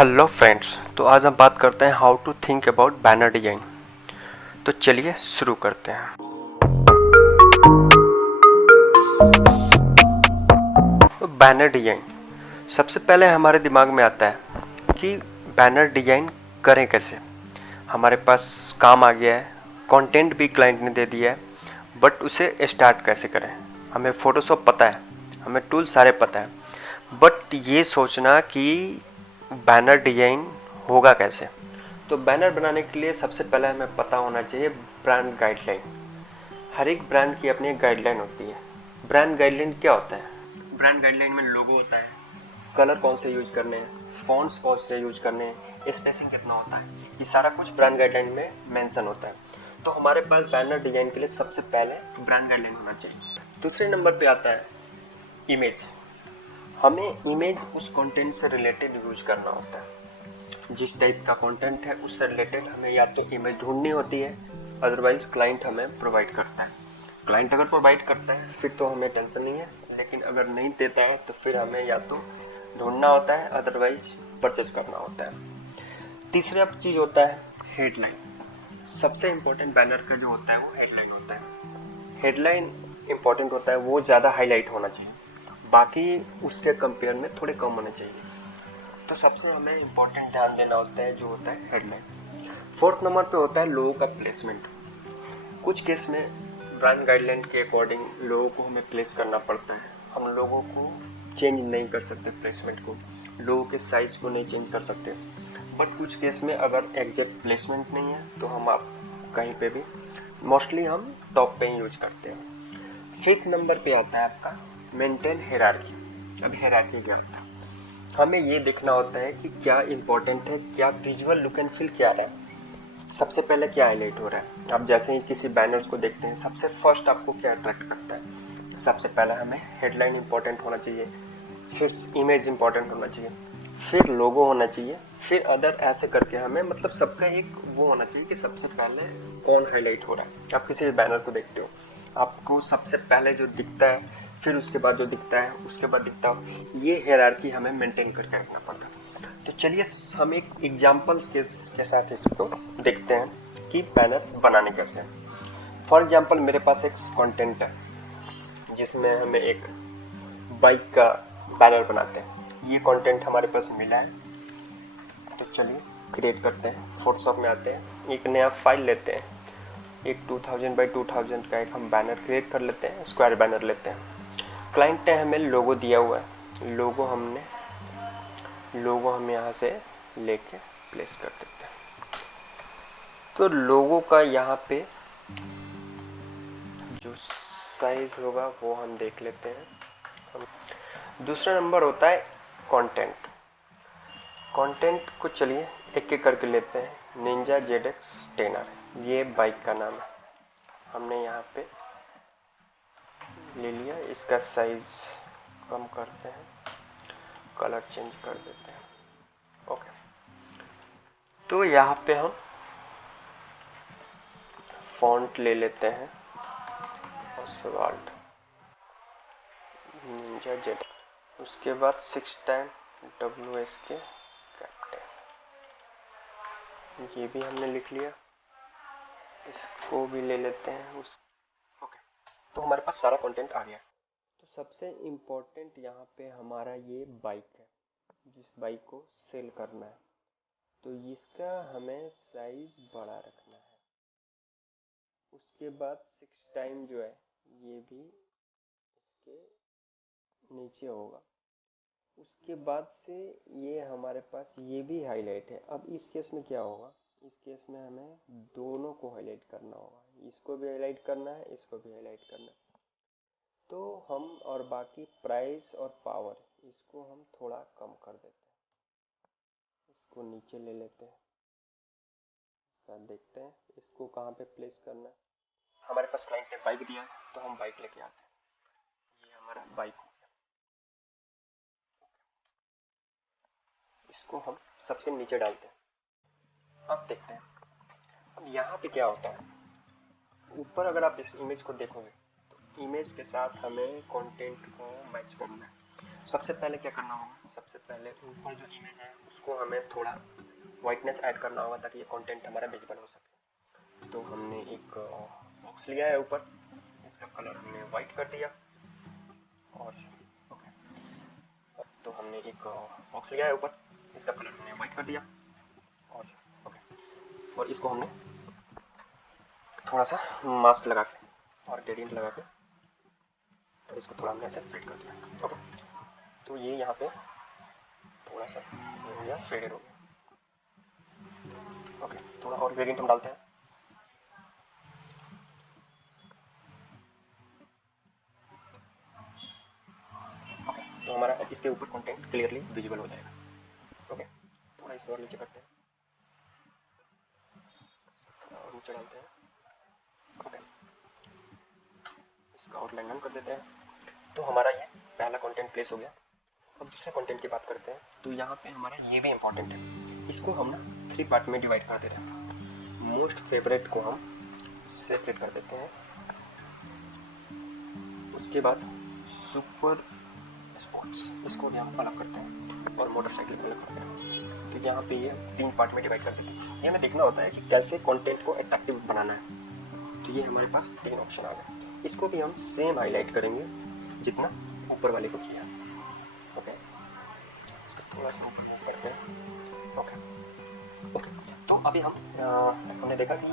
Hello friends, तो आज हम बात करते हैं how to think about banner design. तो चलिए शुरू करते हैं। तो बैनर डिजाइन सबसे पहले हमारे दिमाग में आता है कि बैनर डिजाइन करें कैसे। हमारे पास काम आ गया है, कंटेंट भी क्लाइंट ने दे दिया है, बट उसे स्टार्ट कैसे करें। हमें फोटोशॉप पता है, हमें टूल सारे पता है, बट ये सोचना कि बैनर डिजाइन होगा कैसे। तो बैनर बनाने के लिए सबसे पहले हमें पता होना चाहिए ब्रांड गाइडलाइन। हर एक ब्रांड की अपनी एक गाइडलाइन होती है। ब्रांड गाइडलाइन क्या होता है? ब्रांड गाइडलाइन में लोगो होता है, कलर कौन से यूज करने हैं, फॉन्ट्स कौन से यूज करने हैं, स्पेसिंग कितना होता है, ये सारा कुछ ब्रांड गाइडलाइन में मेंशन होता है। तो हमारे पास बैनर डिजाइन के लिए सबसे पहले ब्रांड गाइडलाइन होना चाहिए। दूसरे नंबर पे आता है इमेज। हमें इमेज उस कंटेंट से रिलेटेड यूज करना होता है। जिस टाइप का कंटेंट है उससे रिलेटेड हमें या तो इमेज ढूंढनी होती है, अदरवाइज क्लाइंट हमें प्रोवाइड करता है। क्लाइंट अगर प्रोवाइड करता है फिर तो हमें टेंशन नहीं है, लेकिन अगर नहीं देता है तो फिर हमें या तो ढूंढना होता है, अदरवाइज परचेज करना होता है। तीसरा चीज होता है हेडलाइन। सबसे इम्पोर्टेंट बैनर का जो होता है वो हेडलाइन होता है। हेडलाइन इम्पोर्टेंट होता है, वो ज़्यादा हाईलाइट होना चाहिए, बाकी उसके कंपेयर में थोड़े कम होने चाहिए। तो सबसे हमें इम्पोर्टेंट ध्यान देना होता है जो होता है हेडलाइन। फोर्थ नंबर पे होता है लोगों का प्लेसमेंट। कुछ केस में ब्रांड गाइडलाइन के अकॉर्डिंग लोगों को हमें प्लेस करना पड़ता है। हम लोगों को चेंज नहीं कर सकते, प्लेसमेंट को, लोगों के साइज को नहीं चेंज कर सकते। बट कुछ केस में अगर एग्जैक्ट प्लेसमेंट नहीं है तो हम आप कहीं पे भी, मोस्टली हम टॉप पे ही यूज करते हैं। फिफ्थ नंबर पे आता है आपका मेंटेन हायरार्की। अब हायरार्की क्या होता है? हमें ये देखना होता है कि क्या इंपॉर्टेंट है, क्या विजुअल लुक एंड फील क्या रहा है, सबसे पहले क्या हाईलाइट हो रहा है। आप जैसे ही किसी बैनर्स को देखते हैं सबसे फर्स्ट आपको क्या अट्रैक्ट करता है? सबसे पहले हमें हेडलाइन इंपॉर्टेंट होना चाहिए, फिर इमेज इंपॉर्टेंट होना चाहिए, फिर लोगो होना चाहिए, फिर अदर, ऐसे करके हमें मतलब सबका एक वो होना चाहिए कि सबसे पहले कौन हाईलाइट हो रहा है। आप किसी बैनर को देखते हो, आपको सबसे पहले जो दिखता है, फिर उसके बाद जो दिखता है, उसके बाद दिखता हो, ये हायरार्की हमें मेंटेन करके रखना पड़ता है। तो चलिए हम एक एग्जाम्पल्स के साथ इसको देखते हैं कि बैनर्स बनाने कैसे हैं। फॉर एग्जाम्पल मेरे पास एक कंटेंट है जिसमें हमें एक बाइक का बैनर बनाते हैं। ये कंटेंट हमारे पास मिला है, तो चलिए क्रिएट करते हैं। फोटोशॉप में आते हैं, एक नया फाइल लेते हैं, एक 2000 बाई 2000 का एक हम बैनर क्रिएट कर लेते हैं, स्क्वायर बैनर लेते हैं। क्लाइंट ने हमें लोगो दिया हुआ है, लोगो हम यहाँ से लेके प्लेस कर देते हैं। तो लोगो का यहाँ पे जो साइज होगा वो हम देख लेते हैं। दूसरा नंबर होता है कंटेंट। कंटेंट को चलिए एक एक करके लेते हैं। निंजा ZX टेनर, ये बाइक का नाम है, हमने यहाँ पे ले लिया। इसका साइज कम करते हैं, कलर चेंज कर देते हैं। ओके, तो यहाँ पे हम फॉन्ट ले लेते हैं, ऑसवाल्ड निंजा जेड। उसके बाद 6 टाइम WSK कैप्टन, ये भी हमने लिख लिया। इसको भी ले लेते हैं उस। ओके, तो हमारे पास सारा कंटेंट आ गया। तो सबसे इम्पोर्टेंट यहाँ पे हमारा ये बाइक है, जिस बाइक को सेल करना है, तो इसका हमें साइज बड़ा रखना है। उसके बाद 6 टाइम जो है ये भी इसके नीचे होगा। उसके बाद से ये हमारे पास ये भी हाईलाइट है। अब इस केस में क्या होगा? इस केस में हमें दोनों को हाईलाइट करना होगा, इसको भी हाईलाइट करना है, इसको भी हाईलाइट करना है। तो हम और बाकी प्राइस और पावर, इसको हम थोड़ा कम कर देते हैं, इसको नीचे ले लेते हैं। देखते हैं इसको कहाँ पे प्लेस करना है। हमारे पास क्लाइंट ने बाइक दिया है तो हम बाइक लेके आते हैं। ये हमारा बाइक हो गया, इसको हम सबसे नीचे डालते हैं। अब देखते हैं अब यहाँ पे क्या होता है। ऊपर अगर आप इस इमेज को देखोगे तो इमेज के साथ हमें कंटेंट को मैच करना है। सबसे पहले क्या करना होगा? सबसे पहले ऊपर जो इमेज है उसको हमें थोड़ा वाइटनेस ऐड करना होगा ताकि ये कंटेंट हमारा विजिबल हो सके। तो हमने एक बॉक्स लिया है ऊपर, इसका कलर हमने वाइट कर दिया। और ओके, तो हमने एक बॉक्स लिया है ऊपर, इसका कलर हमने वाइट कर दिया। और ओके, और इसको हमने थोड़ा सा मास्क लगा के और ग्रेडियंट लगा के और इसको थोड़ा हमने ऐसे फिट कर दिया। ओके, तो ये यहाँ पे थोड़ा सा हो गया, फेडेड हो गया। ओके, थोड़ा और ग्रेडियंट हम डालते हैं। ओके, तो हमारा इसके ऊपर कंटेंट क्लियरली विजिबल हो जाएगा। ओके, थोड़ा इसको और नीचे करते हैं, थोड़ा और नीचे डालते हैं। ओके, इसका आउटलाइन नन कर देते हैं। तो हमारा ये पहला कंटेंट प्लेस हो गया। अब दूसरे कंटेंट की बात करते हैं। तो यहाँ पे हमारा ये भी इंपॉर्टेंट है, इसको हम ना 3 पार्ट में डिवाइड कर देते हैं। मोस्ट फेवरेट को हम सेपरेट कर देते हैं, उसके बाद सुपर स्पोर्ट्स इसको भी हम अलग करते हैं और मोटरसाइकिल को अलग करते हैं। तो यहाँ पे ये 3 पार्ट में डिवाइड कर देते हैं। ये हमें देखना होता है कि कैसे कंटेंट को अट्रैक्टिव बनाना है। तो ये हमारे पास 3 ऑप्शन आ गए। इसको भी हम सेम हाईलाइट करेंगे जितना ऊपर वाले को किया। ओके, थोड़ा सा ऊपर करते हैं। ओके ओके, तो अभी हमने देखा कि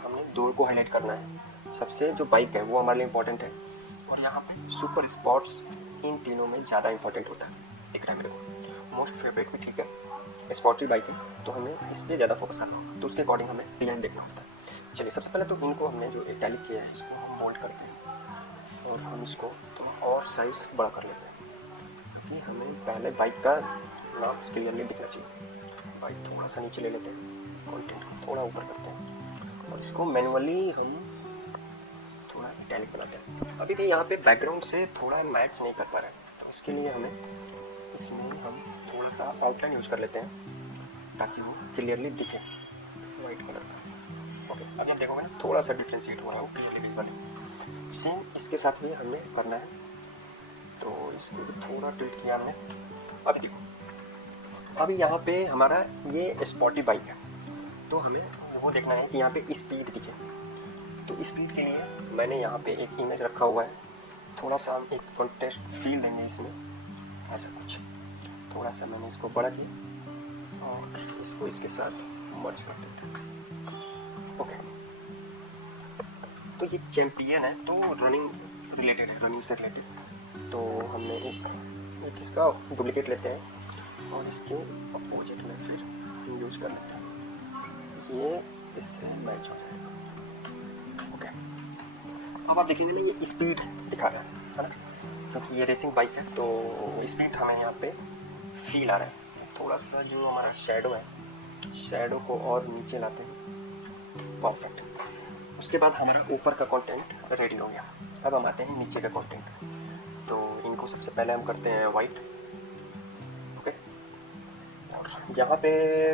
हमने 2 को हाईलाइट करना है। सबसे जो बाइक है वो हमारे लिए इम्पोर्टेंट है, और यहाँ पे सुपर स्पॉट्स इन तीनों में ज़्यादा इंपॉर्टेंट होता है। दिख रहा है मेरे को। मोस्ट फेवरेट भी ठीक है, स्पॉटी बाइक है, तो हमें इस पर ज़्यादा फोकस करना है, तो उसके अकॉर्डिंग हमें डिजाइन देखना होता है। चलिए, सबसे पहले तो इनको हमने जो इटैलिक किया है इसको हम बोल्ड करते हैं और हम इसको तो और साइज बड़ा कर लेते हैं, क्योंकि हमें पहले बाइक का नाप क्लियरली दिखना चाहिए। बाइक थोड़ा सा नीचे ले लेते हैं, कंटेंट थोड़ा ऊपर करते हैं और इसको मैनुअली हम थोड़ा इटैलिक बनाते हैं। अभी भी यहाँ पे बैकग्राउंड से थोड़ा मैच नहीं कर पा रहे हैं, तो इसके लिए हमें इसमें हम थोड़ा सा आउटलाइन यूज कर लेते हैं ताकि वो क्लियरली दिखे वाइट कलर का। ओके, अब आप देखोगे ना थोड़ा सा डिफ्रेंशिएट हो रहा है, वो क्लियरली विजिबल। सेम इसके साथ भी हमें करना है, तो इसको भी थोड़ा टिल्ट किया हमने। अभी देखो, अभी यहाँ पे हमारा ये स्पॉटी बाइक है, तो हमें वो देखना है कि यहाँ पे स्पीड दिखे। तो स्पीड के लिए मैंने यहाँ पे एक इमेज रखा हुआ है, थोड़ा सा हम एक कॉन्टेस्ट फील देंगे इसमें, ऐसा कुछ। थोड़ा सा मैंने इसको बड़ा किया और इसको इसके साथ मर्ज कर देते हैं। ओके, तो ये चैंपियन है, तो रनिंग रिलेटेड है, रनिंग से रिलेटेड। तो हमने एक इसका डुप्लीकेट लेते हैं और इसके अपोजिट में फिर यूज कर लेते हैं, ये इससे मैच हो जाएगा। ओके, अब आप देखेंगे ना ये स्पीड दिखा रहा है ना, क्योंकि ये रेसिंग बाइक है, तो स्पीड हमें यहाँ पे फील आ रहा है। थोड़ा सा जो हमारा शेडो है, शेडो को और नीचे लाते हैं, परफेक्ट। उसके बाद हमारा ऊपर का कंटेंट रेडी हो गया। अब हम आते हैं नीचे का कंटेंट। तो इनको सबसे पहले हम करते हैं वाइट। ओके, और यहाँ पे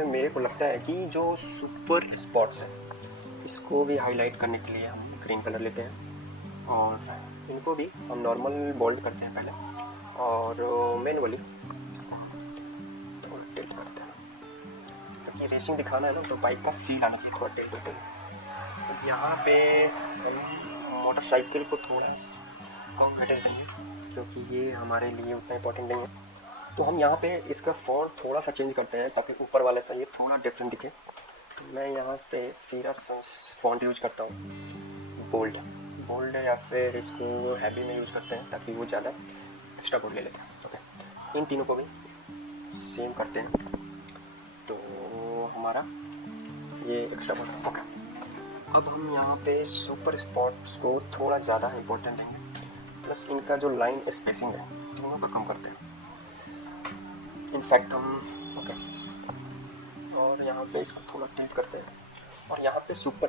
मेरे को लगता है कि जो सुपर स्पॉट्स है इसको भी हाईलाइट करने के लिए हम ग्रीन कलर लेते हैं और इनको भी हम नॉर्मल बोल्ड करते हैं पहले और मैनुअली थोड़ा टिल्ट करते हैं, क्योंकि रेसिंग दिखाना है ना, तो बाइक का फील आना चाहिए थोड़ा टिल्ट होते हैं। तो यहाँ पे हम मोटरसाइकिल को थोड़ा कम वेटेज देंगे, क्योंकि ये हमारे लिए उतना इंपॉर्टेंट नहीं है। तो हम यहाँ पे इसका फॉन्ट थोड़ा सा चेंज करते हैं ताकि ऊपर वाले से ये थोड़ा डिफरेंट दिखे। तो मैं यहाँ पे फीरा फॉन्ट यूज करता हूँ, बोल्ड बोल्ड, या फिर इसको हैवी में यूज़ करते हैं ताकि वो ज़्यादा एक्स्ट्रा बोल्ड ले लेते हैं। ओके, इन तीनों को भी सेम करते हैं, तो हमारा ये एक्स्ट्रा बोल्ड। ओके, अब हम यहाँ पे सुपर स्पॉट्स को थोड़ा ज़्यादा इम्पोर्टेंट देंगे, प्लस इनका जो लाइन स्पेसिंग है तीनों को कम करते हैं। इनफैक्ट हम ओके, और यहाँ पे इसको थोड़ा टिल्ट करते हैं और यहाँ पे सुपर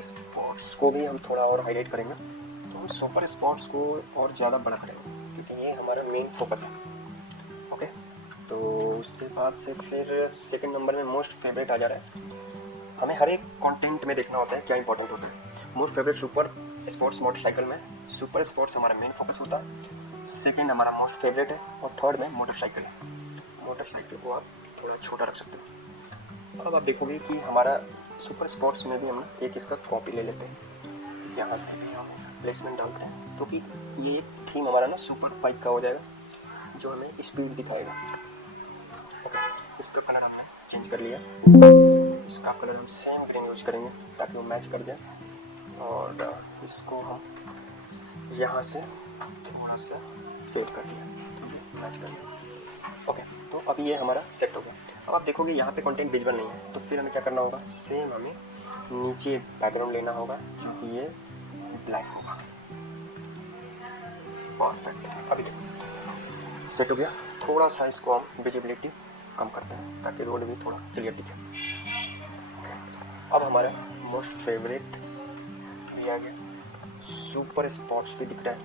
स्पॉट्स को भी हम थोड़ा और हाईलाइट करेंगे। तो हम सुपर स्पॉट्स को और ज़्यादा बड़ा करेंगे, क्योंकि ये हमारा मेन फोकस है। ओके, तो उसके बाद से फिर सेकंड नंबर में मोस्ट फेवरेट आ जा रहा है। हमें हर एक कंटेंट में देखना होता है क्या इंपॉर्टेंट होता है। Most favourite super sports motorcycle में सुपर स्पोर्ट्स हमारा मेन फोकस होता है, सेकंड हमारा मोस्ट फेवरेट है और थर्ड में मोटरसाइकिल है। मोटरसाइकिल को आप थोड़ा छोटा रख सकते हो। अब आप देखोगे कि हमारा सुपर स्पोर्ट्स में भी हम एक इसका कॉपी ले लेते हैं, यहाँ पे भी हम प्लेसमेंट डालते हैं, तो कि ये थीम हमारा ना सुपर बाइक का हो जाएगा जो हमें स्पीड दिखाएगा। ओके, इसका कलर हमने चेंज कर लिया, इसका कलर हम सेम ग्रीन यूज करेंगे ताकि वो मैच कर जाए, और इसको हम यहाँ से थोड़ा सा फेड कर दिया तो ये मैच कर दिया। ओके, तो अभी ये हमारा सेट हो गया। अब आप देखोगे यहाँ पे कंटेंट विजुअल नहीं है, तो फिर हमें क्या करना होगा, सेम हमें नीचे बैकग्राउंड लेना होगा जो कि ये ब्लैक होगा। परफेक्ट, अभी देखो सेट हो गया। थोड़ा सा इसको हम विजिबिलिटी कम करते हैं ताकि रोड भी थोड़ा क्लियर दिखे। अब हमारा मोस्ट फेवरेट भी आ गया, सुपर स्पॉट्स भी दिख रहा है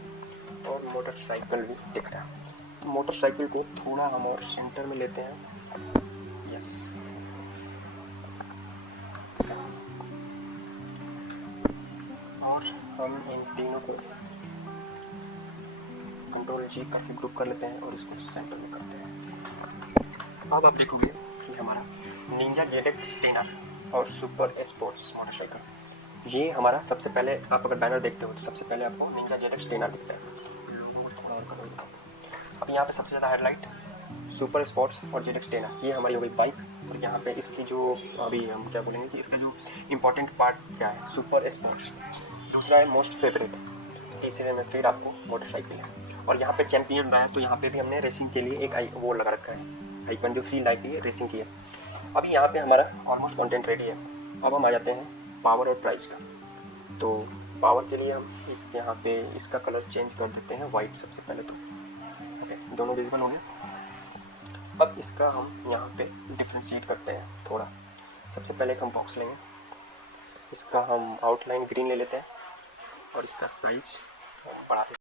और मोटरसाइकिल भी दिख रहा है। तो मोटरसाइकिल को थोड़ा हम और सेंटर में लेते हैं, यस, और हम इन तीनों को कंट्रोल जी करके ग्रुप कर लेते हैं और इसको सेंटर में करते हैं। अब आप देखोगे कि हमारा निंजा ZX टेनर और सुपर स्पोर्ट्स मोटरसाइकिल, ये हमारा सबसे पहले, आप अगर बैनर देखते हो तो सबसे पहले आपको निंजा ZX टेनर दिखता है। लोगों को थोड़ा और करो। अब यहाँ पे सबसे ज़्यादा हेडलाइट सुपर स्पोर्ट्स और ZX टेनर, ये हमारी हो गई बाइक, और यहाँ पे इसकी जो अभी हम क्या बोलेंगे कि इसका जो इम्पोर्टेंट पार्ट क्या है, सुपर स्पोर्ट्स। दूसरा है मोस्ट फेवरेट, तीसरे में फिर आपको मोटरसाइकिल है, और यहाँ पे चैंपियन रहा है, तो यहाँ पे भी हमने रेसिंग के लिए एक वो लगा रखा है आइकन जो फ्री लाइफ की रेसिंग की है। अभी यहाँ पे हमारा ऑलमोस्ट कंटेंट रेडी है। अब हम आ जाते हैं पावर और प्राइस का। तो पावर के लिए हम यहाँ पे इसका कलर चेंज कर देते हैं वाइट सबसे पहले, तो ओके, दोनों विजिबल हो गए। अब इसका हम यहाँ पे डिफ्रेंशिएट करते हैं थोड़ा। सबसे पहले एक हम बॉक्स लेंगे, इसका हम आउटलाइन ग्रीन ले लेते हैं और इसका साइज बढ़ा देते हैं।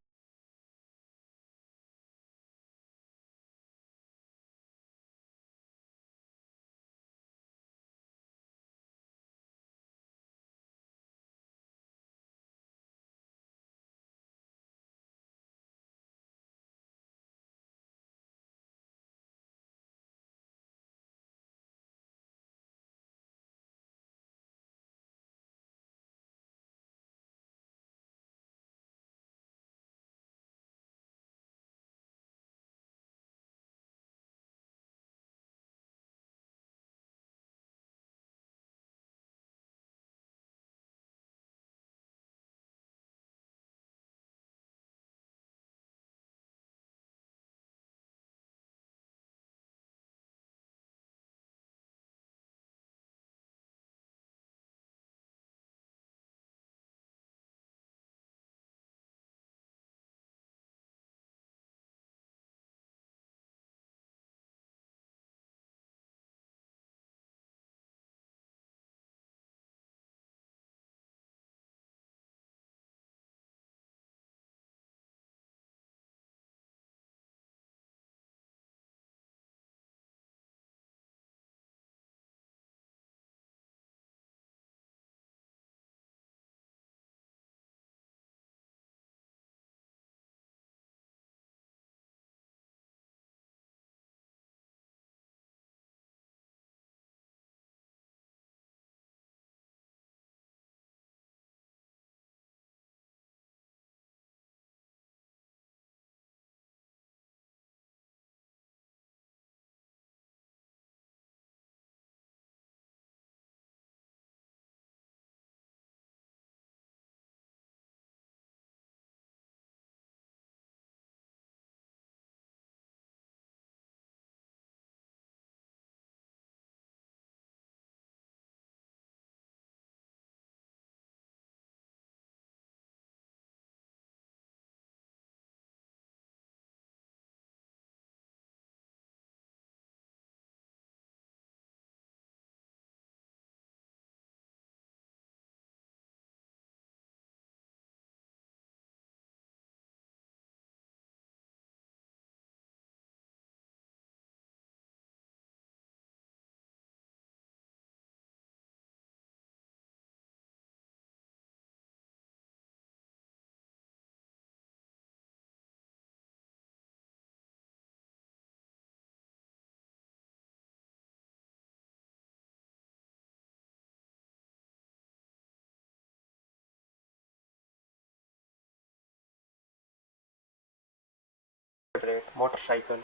फेवरेट मोटरसाइकिल,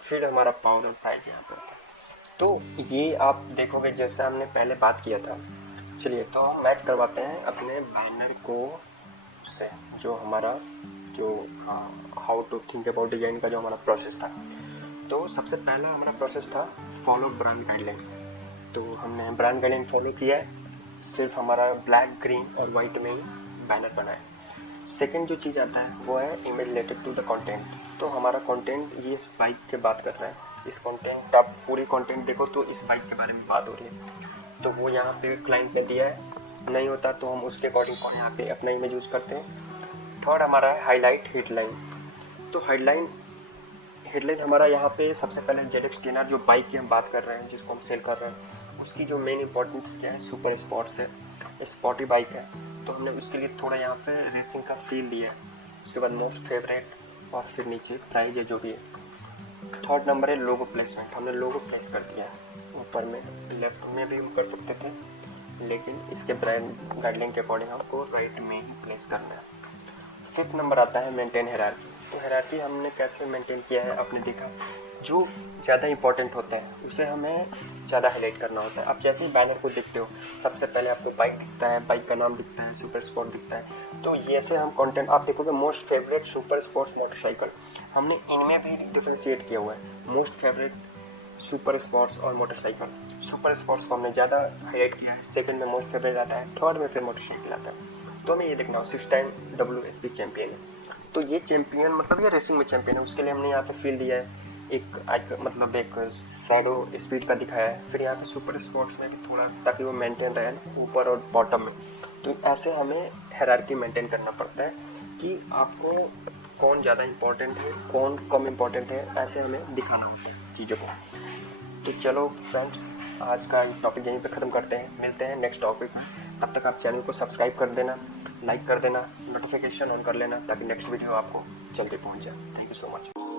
फिर हमारा पावर और प्राइस यहाँ पे होता है। तो ये आप देखोगे जैसा हमने पहले बात किया था। चलिए तो हम मैच करवाते हैं अपने बैनर को से, जो हमारा जो how to think about design का जो हमारा प्रोसेस था। तो सबसे पहला हमारा प्रोसेस था फॉलो ब्रांड गाइडलाइन। तो हमने ब्रांड गाइडलाइन फॉलो किया है, सिर्फ हमारा ब्लैक ग्रीन और वाइट में ही बैनर बना है। सेकेंड जो चीज़ आता है वो है image related to the content. तो हमारा कंटेंट ये इस बाइक के बात कर रहा है, इस कंटेंट आप पूरी कंटेंट देखो तो इस बाइक के बारे में बात हो रही है। तो वो यहाँ पे क्लाइंट ने दिया है, नहीं होता तो हम उसके अकॉर्डिंग को यहाँ पे अपना इमेज यूज करते हैं। थर्ड हमारा है हाईलाइट हेडलाइन। तो हेडलाइन हमारा यहाँ पे सबसे पहले ZX-10R जो बाइक की हम बात कर रहे हैं, जिसको हम सेल कर रहे हैं, उसकी जो मेन इंपॉर्टेंस क्या है, सुपर स्पोर्ट्स है, स्पोर्टी बाइक है। तो हमने उसके लिए थोड़ा यहाँ पे रेसिंग का फील दिया है। उसके बाद मोस्ट फेवरेट और फिर नीचे प्राइज है जो भी है। थर्ड नंबर है लोगो प्लेसमेंट। हमने लोगो प्लेस कर दिया है ऊपर में, लेफ्ट में भी हम कर सकते थे, लेकिन इसके ब्रांड गाइडलाइन के अकॉर्डिंग हमको राइट में ही प्लेस करना है। फिफ्थ नंबर आता है मेंटेन हायरार्की। तो हायरार्की हमने कैसे मेंटेन किया है, आपने देखा जो ज़्यादा इंपॉर्टेंट होते हैं उसे हमें ज़्यादा हाईलाइट करना होता है। आप जैसे ही बैनर को देखते हो सबसे पहले आपको बाइक दिखता है, बाइक का नाम दिखता है, सुपर स्पोर्ट दिखता है। तो ये ऐसे हम कंटेंट आप देखोगे most favourite super sports motorcycle, हमने इनमें भी डिफ्रेंशिएट किया हुआ है, मोस्ट फेवरेट सुपर स्पोर्ट्स और मोटरसाइकिल। सुपर स्पोर्ट्स को हमने ज़्यादा हाईलाइट किया है, सेकंड में मोस्ट फेवरेट आता है, थर्ड में फिर मोटरसाइकिल आता है। तो हमें ये देखना हो 6 टाइम WSP चैंपियन है। तो ये चैंपियन मतलब ये रेसिंग में चैंपियन है, उसके लिए हमने यहाँ पे फील दिया है, एक मतलब एक शैडो स्पीड का दिखाया है। फिर यहाँ पे सुपर स्पोर्ट्स में थोड़ा ताकि वो मेंटेन रहे ऊपर और बॉटम में। तो ऐसे हमें हायरार्की मेंटेन करना पड़ता है कि आपको कौन ज़्यादा इम्पोर्टेंट है, कौन कम इम्पोर्टेंट है, ऐसे हमें दिखाना होता है चीज़ों को। तो चलो फ्रेंड्स, आज का टॉपिक यहीं पे ख़त्म करते हैं, मिलते हैं नेक्स्ट टॉपिक में। तब तक आप चैनल को सब्सक्राइब कर देना, लाइक कर देना, नोटिफिकेशन ऑन कर लेना ताकि नेक्स्ट वीडियो आपको जल्दी पहुंच जाए। Thank you so much.